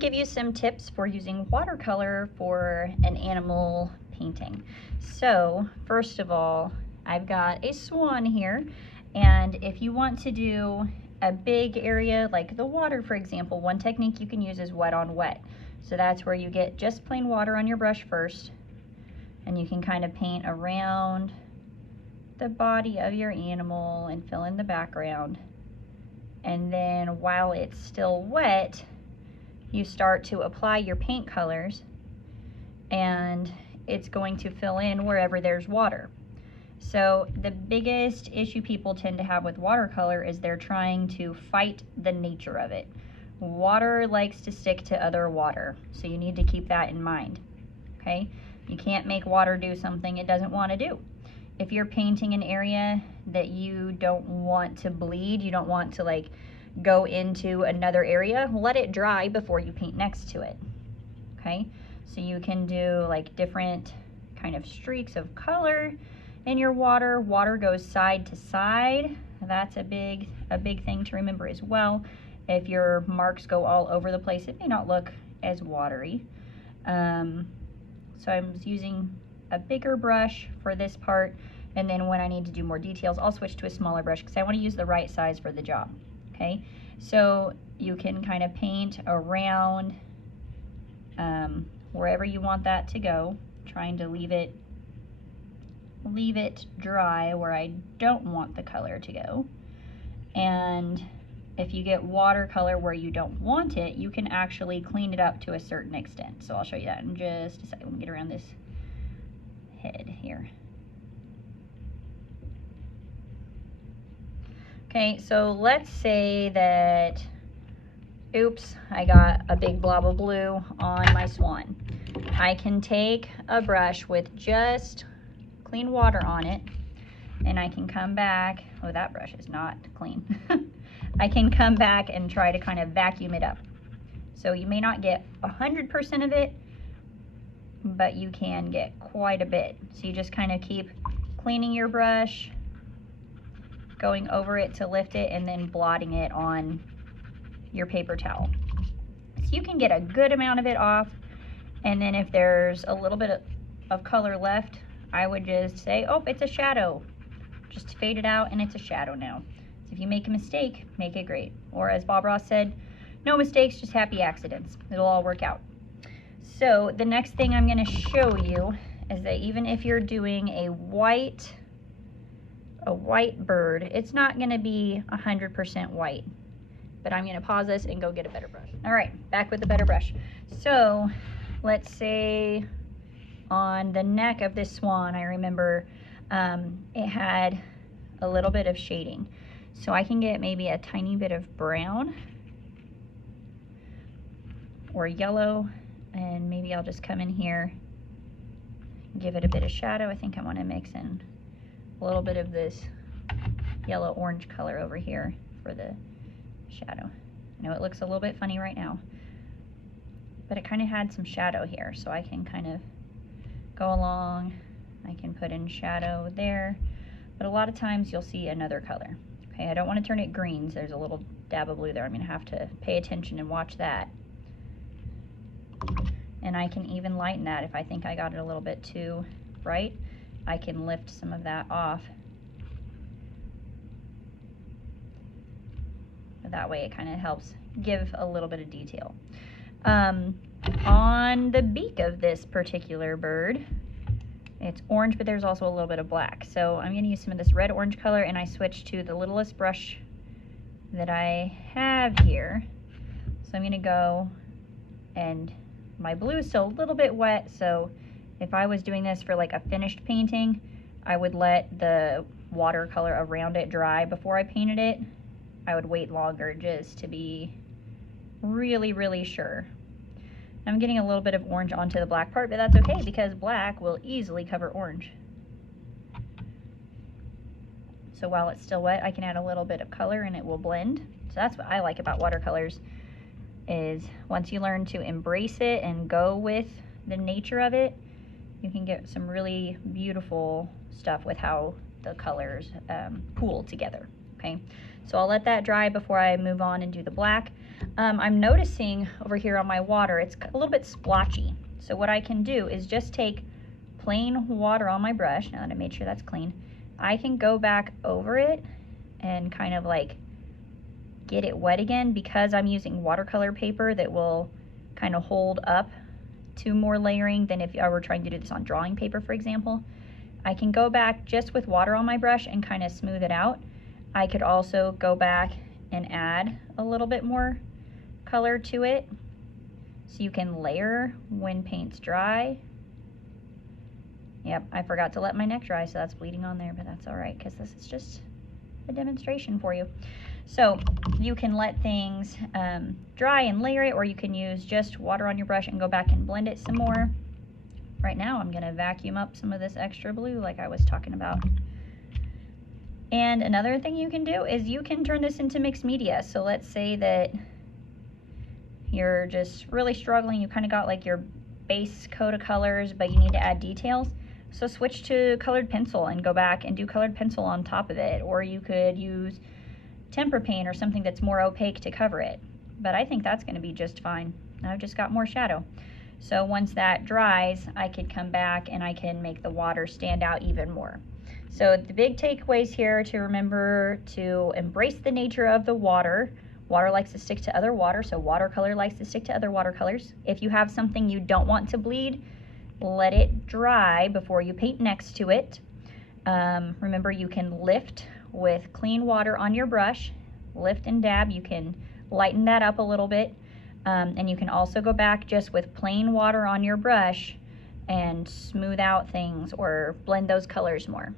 give you some tips for using watercolor for an animal painting. So first of all, I've got a swan here, and if you want to do a big area like the water, for example, one technique you can use is wet on wet. So that's where you get just plain water on your brush first, and you can kind of paint around the body of your animal and fill in the background. And then while it's still wet, you start to apply your paint colors, and it's going to fill in wherever there's water. So the biggest issue people tend to have with watercolor is they're trying to fight the nature of it. Water likes to stick to other water, so you need to keep that in mind, okay? You can't make water do something it doesn't want to do. If you're painting an area that you don't want to bleed, you don't want to like go into another area, let it dry before you paint next to it, okay? So you can do like different kind of streaks of color in your water. Water goes side to side. That's a big thing to remember as well. If your marks go all over the place, it may not look as watery. So I'm using a bigger brush for this part, and then when I need to do more details, I'll switch to a smaller brush because I want to use the right size for the job, okay? So you can kind of paint around wherever you want that to go, trying to leave it dry where I don't want the color to go. And if you get watercolor where you don't want it, you can actually clean it up to a certain extent. So I'll show you that in just a second. Let me get around this head here. Okay, so let's say that, oops, I got a big blob of blue on my swan. I can take a brush with just clean water on it, and I can come back. Oh, that brush is not clean. I can come back and try to kind of vacuum it up. So you may not get 100% of it, but you can get quite a bit. So you just kind of keep cleaning your brush, going over it to lift it, and then blotting it on your paper towel. So you can get a good amount of it off, and then if there's a little bit of color left, I would just say, oh, it's a shadow. Just fade it out and it's a shadow now. So if you make a mistake, make it great. Or as Bob Ross said, no mistakes, just happy accidents. It'll all work out. So the next thing I'm gonna show you is that even if you're doing a white bird, it's not gonna be 100% white. But I'm gonna pause this and go get a better brush. All right, back with a better brush. So let's say on the neck of this swan, I remember it had a little bit of shading. So I can get maybe a tiny bit of brown or yellow, and maybe I'll just come in here, give it a bit of shadow. I think I want to mix in a little bit of this yellow orange color over here for the shadow. I know it looks a little bit funny right now, but it kind of had some shadow here, so I can kind of go along. I can put in shadow there, but a lot of times you'll see another color. Okay, I don't want to turn it green, so there's a little dab of blue there. I'm going to have to pay attention and watch that. And I can even lighten that if I think I got it a little bit too bright. I can lift some of that off. That way it kind of helps give a little bit of detail. On the beak of this particular bird, it's orange, but there's also a little bit of black. So I'm going to use some of this red-orange color, and I switched to the littlest brush that I have here. So I'm going to go, and my blue is still a little bit wet, so if I was doing this for like a finished painting, I would let the watercolor around it dry before I painted it. I would wait longer just to be really, really sure. I'm getting a little bit of orange onto the black part, but that's okay because black will easily cover orange. So while it's still wet, I can add a little bit of color and it will blend. So that's what I like about watercolors, is once you learn to embrace it and go with the nature of it, you can get some really beautiful stuff with how the colors pool together, okay? So I'll let that dry before I move on and do the black. I'm noticing over here on my water, it's a little bit splotchy. So what I can do is just take plain water on my brush, now that I made sure that's clean, I can go back over it and kind of like get it wet again, because I'm using watercolor paper that will kind of hold up to more layering than if I were trying to do this on drawing paper, for example. I can go back just with water on my brush and kind of smooth it out. I could also go back and add a little bit more color to it so you can layer when paint's dry. Yep, I forgot to let my neck dry, so that's bleeding on there, but that's all right because this is just a demonstration for you. So you can let things dry and layer it, or you can use just water on your brush and go back and blend it some more. Right now I'm going to vacuum up some of this extra blue like I was talking about. And another thing you can do is you can turn this into mixed media. So let's say that you're just really struggling, you kind of got like your base coat of colors, but you need to add details. So switch to colored pencil and go back and do colored pencil on top of it, or you could use tempera paint or something that's more opaque to cover it. But I think that's going to be just fine. I've just got more shadow. So once that dries, I could come back and I can make the water stand out even more. So the big takeaways here to remember: to embrace the nature of the water. Water likes to stick to other water, so watercolor likes to stick to other watercolors. If you have something you don't want to bleed, let it dry before you paint next to it. Remember, you can lift with clean water on your brush, lift and dab. You can lighten that up a little bit, and you can also go back just with plain water on your brush and smooth out things or blend those colors more.